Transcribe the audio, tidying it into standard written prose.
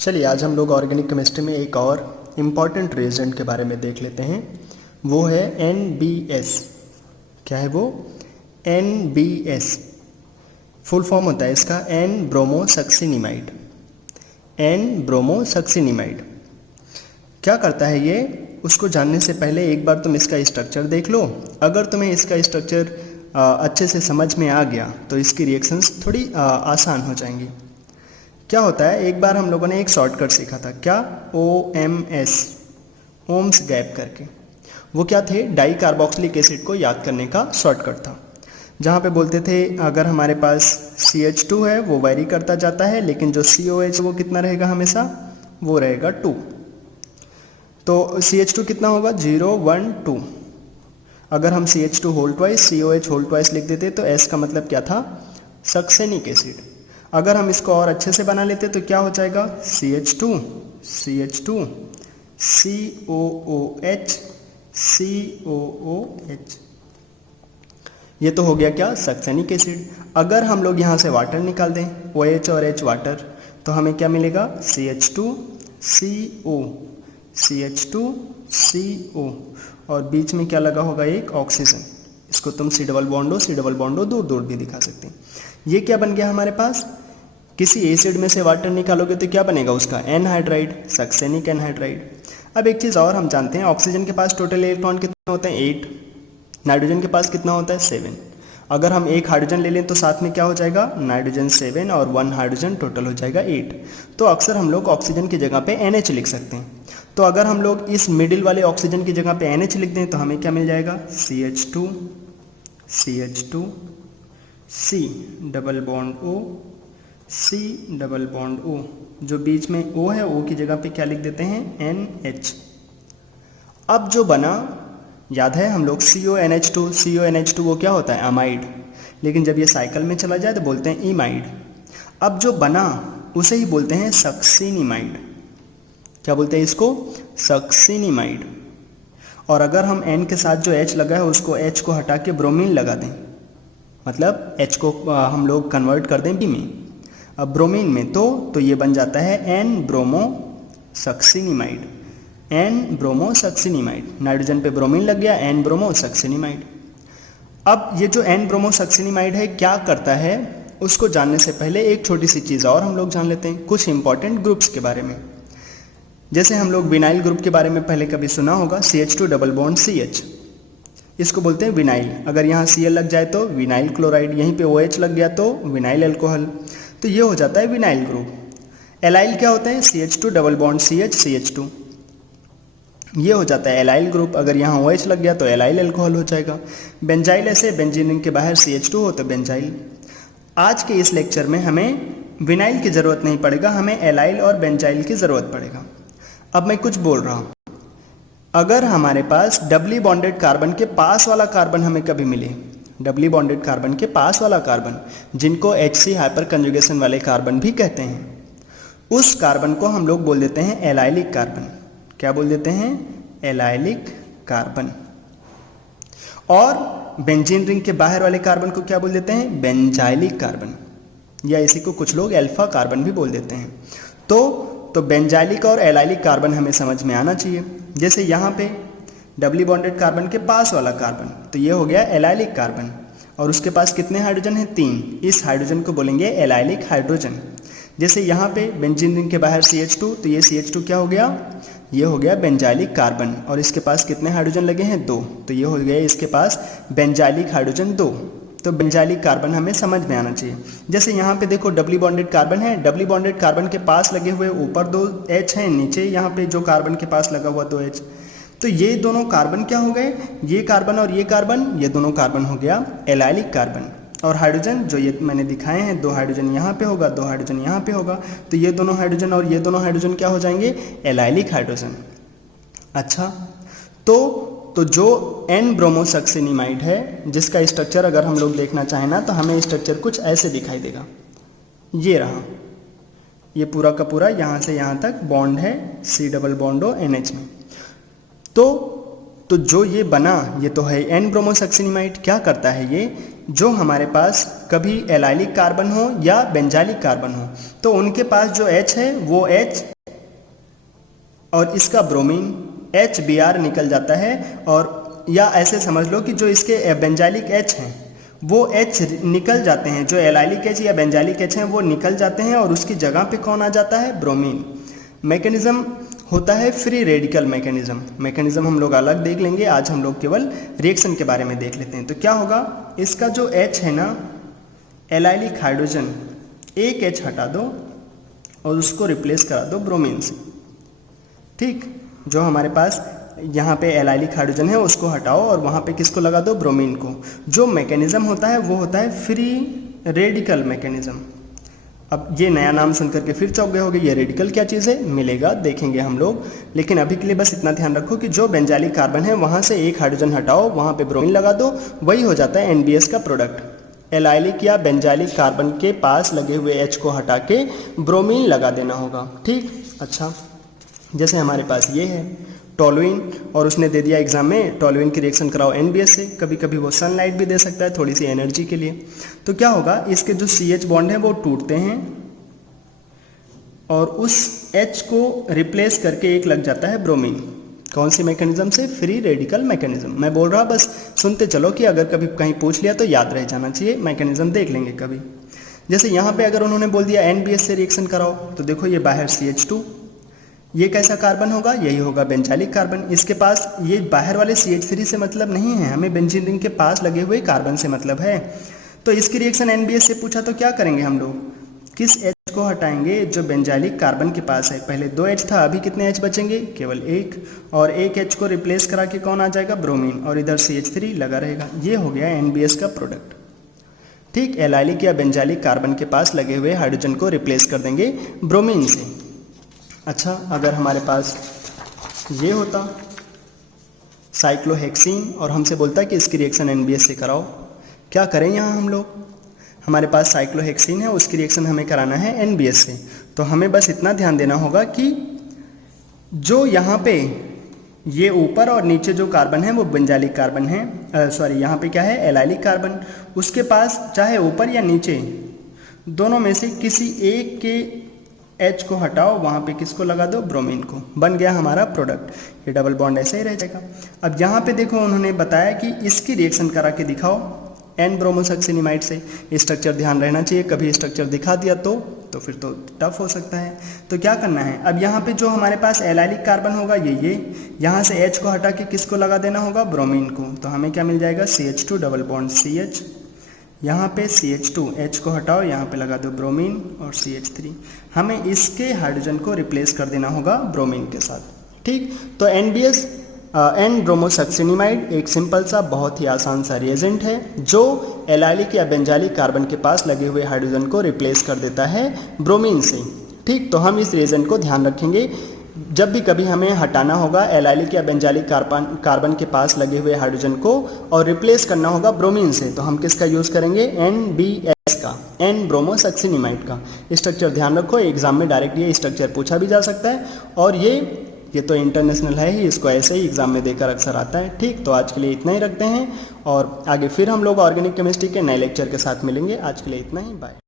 चलिए आज हम लोग ऑर्गेनिक केमिस्ट्री में एक और इम्पॉर्टेंट रिएजेंट के बारे में देख लेते हैं। वो है NBS। क्या है वो? NBS फुल फॉर्म होता है इसका एन ब्रोमोसक्सिनिमाइड। एन ब्रोमोसक्सिनिमाइड क्या करता है ये? उसको जानने से पहले एक बार तुम इसका स्ट्रक्चर देख लो। अगर तुम्हें इसका स्ट्रक्चर अच्छे से समझ में आ गया तो इसकी रिएक्शंस थोड़ी आसान हो जाएंगी। क्या होता है, एक बार हम लोगों ने एक शॉर्टकट सीखा था। क्या? OMS, ओम्स गैप करके। वो क्या थे? डाई कार्बोक्सिलिक एसिड को याद करने का शॉर्टकट था, जहाँ पे बोलते थे अगर हमारे पास CH2 है वो वेरी करता जाता है, लेकिन जो COH वो कितना रहेगा हमेशा? वो रहेगा 2। तो CH2 कितना होगा? 0 1 2। अगर हम CH2 whole twice COH whole twice लिख देते तो S का मतलब क्या था? Succinic acid. अगर हम इसको और अच्छे से बना लेते तो क्या हो जाएगा? CH2 COOH COOH। ये तो हो गया क्या? Succinic acid. अगर हम लोग यहाँ से वाटर निकाल दें, OH और H वाटर, तो हमें क्या मिलेगा? CH2CO CH2CO और बीच में क्या लगा होगा? एक ऑक्सीजन। इसको तुम C डबल बॉन्डो दूर दूर भी दिखा सकते हैं। ये क्या बन गया हमारे पास? किसी एसिड में से वाटर निकालोगे तो क्या बनेगा उसका? Anhydride, succinic anhydride. अब एक चीज़ और हम जानते हैं, ऑक्सीजन के पास टोटल इलेक्ट्रॉन कितने होते हैं? 8। नाइट्रोजन के पास कितना होता है? 7। अगर हम एक हाइड्रोजन ले लें तो साथ में क्या हो जाएगा? नाइट्रोजन 7 और 1 हाइड्रोजन, टोटल हो जाएगा 8। तो अक्सर हम लोग ऑक्सीजन की जगह पे NH लिख सकते हैं। तो अगर हम लोग इस मिडिल वाले ऑक्सीजन की जगह पे NH लिख दें तो हमें क्या मिल जाएगा? CH2 C double bond O C double bond O। जो बीच में O है, O की जगह पे क्या लिख देते हैं? NH। अब जो बना, याद है हम लोग CONH2 वो क्या होता है? अमाइड। लेकिन जब ये साइकिल में चला जाए तो बोलते हैं इमाइड। अब जो बना उसे ही बोलते हैं सक्सिनिमाइड। क्या बोलते हैं इसको? सक्सिनिमाइड। और अगर हम N के साथ जो H लगा है उसको H को हटा के ब्रोमीन लगा दें, मतलब H को हम लोग कन्वर्ट कर दें B में, अब ब्रोमीन में, तो ये बन जाता है N bromosuccinimide. N bromosuccinimide. Nitrogen पे ब्रोमीन लग गया, N ब्रोमोसक्सिनिमाइड। अब ये जो N ब्रोमोसक्सिनिमाइड है क्या करता है, उसको जानने से पहले एक छोटी सी चीज़ और हम लोग जान लेते हैं, कुछ इंपॉर्टेंट ग्रुप्स के बारे में। जैसे हम लोग विनाइल ग्रुप के बारे में पहले कभी सुना होगा, CH2 डबल बॉन्ड CH, इसको बोलते हैं विनाइल। अगर यहाँ Cl लग जाए तो विनाइल क्लोराइड, यहीं पे OH लग गया तो विनाइल अल्कोहल, तो ये हो जाता है विनाइल ग्रुप। एलाइल क्या होते हैं? CH2 double bond CH CH2, ये हो जाता है एलाइल ग्रुप। अगर यहाँ OH लग गया तो एलाइल अल्कोहल हो जाएगा। बेंजाइल ऐसे, बेंजीन रिंग के बाहर CH2 हो तो बेंजाइल। आज के इस लेक्चर में हमें विनाइल की ज़रूरत नहीं पड़ेगा, हमें एलाइल और बेंजाइल की ज़रूरत पड़ेगा। अब मैं कुछ बोल रहा हूँ, अगर हमारे पास डबली बॉन्डेड कार्बन के पास वाला कार्बन हमें कभी मिले, डबली बॉन्डेड कार्बन के पास वाला कार्बन, जिनको HC हाइपर कंजुगेशन वाले कार्बन भी कहते हैं, उस कार्बन को हम लोग बोल देते हैं एलाइलिक कार्बन। क्या बोल देते हैं? Allylic carbon. और बेंजीन रिंग के बाहर वाले कार्बन को क्या बोल देते हैं? बेंजाइलिक कार्बन, या इसी को कुछ लोग अल्फा कार्बन भी बोल देते हैं। तो बेंजाइलिक और एलाइलिक कार्बन हमें समझ में आना चाहिए। जैसे यहाँ पे डबली बॉन्डेड कार्बन के पास वाला कार्बन, तो ये हो गया एलाइलिक कार्बन, और उसके पास कितने हाइड्रोजन हैं? 3। इस हाइड्रोजन को बोलेंगे एलाइलिक हाइड्रोजन। जैसे यहाँ पे बेंजीन रिंग के बाहर CH2, तो ये CH2 क्या हो गया? ये हो गया बेंजाइलिक कार्बन, और इसके पास कितने हाइड्रोजन लगे हैं? 2, तो ये हो गया इसके पास बेंजाइलिक हाइड्रोजन 2। तो बेंजाइलिक कार्बन हमें समझ में आना चाहिए। जैसे यहाँ पे देखो डबली बॉन्डेड कार्बन है, डबली बॉन्डेड कार्बन के पास लगे हुए ऊपर 2 H हैं, नीचे यहाँ पे जो कार्बन के पास लगा हुआ 2 H, तो ये दोनों कार्बन क्या हो गए? ये कार्बन और ये कार्बन, ये दोनों कार्बन हो गया एलाइलिक कार्बन। और हाइड्रोजन जो ये मैंने दिखाए हैं, 2 हाइड्रोजन यहाँ पे होगा, 2 हाइड्रोजन यहाँ पे होगा, तो ये दोनों हाइड्रोजन और ये दोनों हाइड्रोजन क्या हो जाएंगे? Allylic hydrogen. अच्छा, तो जो N ब्रोमोसक्सिनिमाइड है, जिसका स्ट्रक्चर अगर हम लोग देखना चाहें ना, तो हमें स्ट्रक्चर कुछ ऐसे दिखाई देगा। ये रहा, ये पूरा का पूरा यहाँ से यहाँ तक बॉन्ड है, C double bond O NH में। तो तो जो ये बना ये तो है एन ब्रोमोसक्सिनिमाइड। क्या करता है ये, जो हमारे पास कभी एलाइलिक कार्बन हो या बेंजालिक कार्बन हो तो उनके पास जो H है वो H और इसका ब्रोमीन HBr निकल जाता है, और या ऐसे समझ लो कि जो इसके बेंजालिक H हैं वो H निकल जाते हैं, जो एलाइलिक H या बेंजालिक H हैं वो निकल जाते हैं और उसकी जगह पे कौन आ जाता है, ब्रोमीन। मैकेनिज्म होता है फ्री रेडिकल मैकेनिज्म हम लोग अलग देख लेंगे, आज हम लोग केवल रिएक्शन के बारे में देख लेते हैं। तो क्या होगा, इसका जो H है ना एलाइलिक हाइड्रोजन, एक H हटा दो और उसको रिप्लेस करा दो ब्रोमीन से। ठीक, जो हमारे पास यहाँ पे एलाइलिक हाइड्रोजन है उसको हटाओ और वहाँ पे किसको लगा दो, ब्रोमीन को। जो मैकेनिज्म होता है वो होता है फ्री रेडिकल मैकेनिज्म। अब ये नया नाम सुन करके फिर चौंक गए होगे, ये रेडिकल क्या चीज़ है, मिलेगा देखेंगे हम लोग, लेकिन अभी के लिए बस इतना ध्यान रखो कि जो बेंजालिक कार्बन है वहाँ से एक हाइड्रोजन हटाओ, वहाँ पे ब्रोमीन लगा दो, वही हो जाता है NBS का प्रोडक्ट। एलाइलिक या बेंजालिक कार्बन के पास लगे हुए H को हटा के ब्रोमीन लगा देना होगा। ठीक, अच्छा, जैसे हमारे पास ये है टोलुइन और उसने दे दिया एग्जाम में टोलुइन की रिएक्शन कराओ NBS से, कभी कभी वो सनलाइट भी दे सकता है थोड़ी सी एनर्जी के लिए। तो क्या होगा, इसके जो CH बॉन्ड है वो टूटते हैं और उस H को रिप्लेस करके एक लग जाता है ब्रोमीन। कौन सी मैकेनिज्म से, फ्री रेडिकल मैकेनिज्म। मैं बोल रहा बस सुनते चलो कि अगर कभी कहीं पूछ लिया तो याद रह जाना चाहिए, मैकेनिज्म देख लेंगे कभी। जैसे यहाँ पे अगर उन्होंने बोल दिया NBS से रिएक्शन कराओ तो देखो ये बाहर CH2, ये कैसा कार्बन होगा, यही होगा बेंजालिक कार्बन। इसके पास ये बाहर वाले CH3 से मतलब नहीं है, हमें बेंजीन रिंग के पास लगे हुए कार्बन से मतलब है। तो इसकी रिएक्शन NBS से पूछा तो क्या करेंगे हम लोग, किस H को हटाएंगे, जो बेंजालिक कार्बन के पास है। पहले 2 H था, अभी कितने H बचेंगे, केवल एक, और एक H को रिप्लेस करा के कौन आ जाएगा, ब्रोमीन, और इधर CH3 लगा रहेगा। ये हो गया NBS का प्रोडक्ट। ठीक, एलाइलिक या बेंजालिक कार्बन के पास लगे हुए हाइड्रोजन को रिप्लेस कर देंगे ब्रोमीन से। अच्छा, अगर हमारे पास ये होता साइक्लोहेक्सीन और हमसे बोलता है कि इसकी रिएक्शन NBS से कराओ, क्या करें यहाँ हम लोग, हमारे पास साइक्लोहेक्सीन है उसकी रिएक्शन हमें कराना है NBS से। तो हमें बस इतना ध्यान देना होगा कि जो यहाँ पे ये ऊपर और नीचे जो कार्बन है वो बेंजालिक कार्बन है, सॉरी यहाँ पे क्या है, एलाइलिक कार्बन, उसके पास चाहे ऊपर या नीचे दोनों में से किसी एक के H को हटाओ, वहाँ पे किसको लगा दो, ब्रोमीन को, बन गया हमारा प्रोडक्ट। ये डबल बॉन्ड ऐसे ही रह जाएगा। अब यहाँ पे देखो उन्होंने बताया कि इसकी रिएक्शन करा के दिखाओ N ब्रोमोसक्सिनिमाइड से। स्ट्रक्चर ध्यान रहना चाहिए, कभी स्ट्रक्चर दिखा दिया तो फिर तो टफ हो सकता है। तो क्या करना है, अब यहाँ पे जो हमारे पास एलाइलिक कार्बन होगा ये यहाँ से H को हटा के किसको लगा देना होगा, ब्रोमीन को। तो हमें क्या मिल जाएगा, CH2 डबल बॉन्ड CH, यहाँ पे CH2, H को हटाओ, यहाँ पे लगा दो ब्रोमीन और CH3। हमें इसके हाइड्रोजन को रिप्लेस कर देना होगा ब्रोमीन के साथ। ठीक, तो NBS N ब्रोमोसक्सिनिमाइड एक सिंपल सा बहुत ही आसान सा रिएजेंट है जो एलाइलिक या बेंजालिक कार्बन के पास लगे हुए हाइड्रोजन को रिप्लेस कर देता है ब्रोमीन से। ठीक, तो हम इस रिएजेंट को ध्यान रखेंगे जब भी कभी हमें हटाना होगा एलाइलिक या बेंजालिक कार्बन के पास लगे हुए हाइड्रोजन को और रिप्लेस करना होगा ब्रोमीन से, तो हम किसका यूज़ करेंगे, NBS का, N ब्रोमोसक्सिनिमाइड का। स्ट्रक्चर ध्यान रखो, एग्जाम में डायरेक्ट ये स्ट्रक्चर पूछा भी जा सकता है और ये तो इंटरनेशनल है ही, इसको ऐसे ही एग्जाम में देकर अक्सर आता है। ठीक, तो आज के लिए इतना ही रखते हैं और आगे फिर हम लोग ऑर्गेनिक केमिस्ट्री के नए लेक्चर के साथ मिलेंगे। आज के लिए इतना ही, बाय।